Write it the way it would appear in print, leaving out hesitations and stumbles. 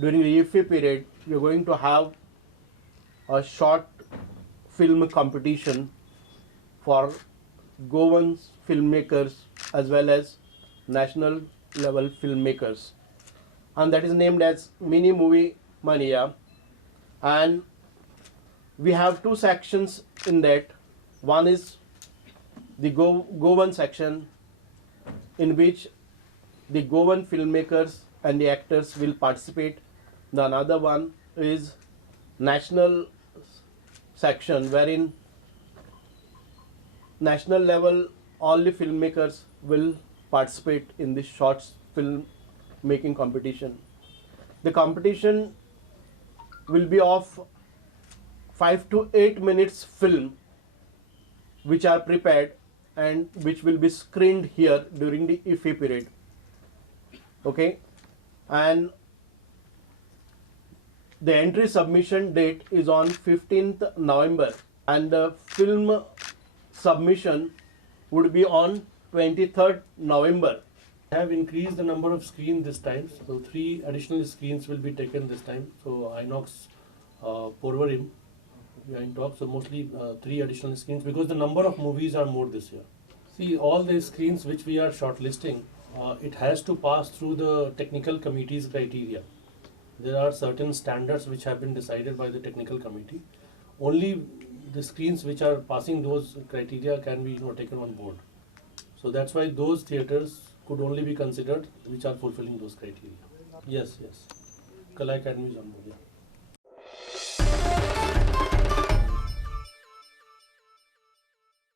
during the IFFI period, we are going to have a short film competition for Goan filmmakers as well as national level filmmakers, and that is named as Mini Movie Mania. And we have two sections in that. One is the Goan section, in which the Goan filmmakers and the actors will participate. The another one is national section, wherein national level all the filmmakers will participate in this short film making competition. The competition will be of 5 to 8 minutes film which are prepared and which will be screened here during the IFFI period. Okay, and the entry submission date is on 15th November, and the film submission would be on 23rd November. I have increased the number of screens this time, so 3 additional screens will be taken this time. So Inox, Porvarim, we are in talk. So mostly 3 additional screens because the number of movies are more this year. See, all the screens which we are shortlisting, it has to pass through the technical committee's criteria. There are certain standards which have been decided by the technical committee. Only the screens which are passing those criteria can be taken on board. So that's why those theatres could only be considered which are fulfilling those criteria. Yes, yes. Kala Academy is on board. Yeah.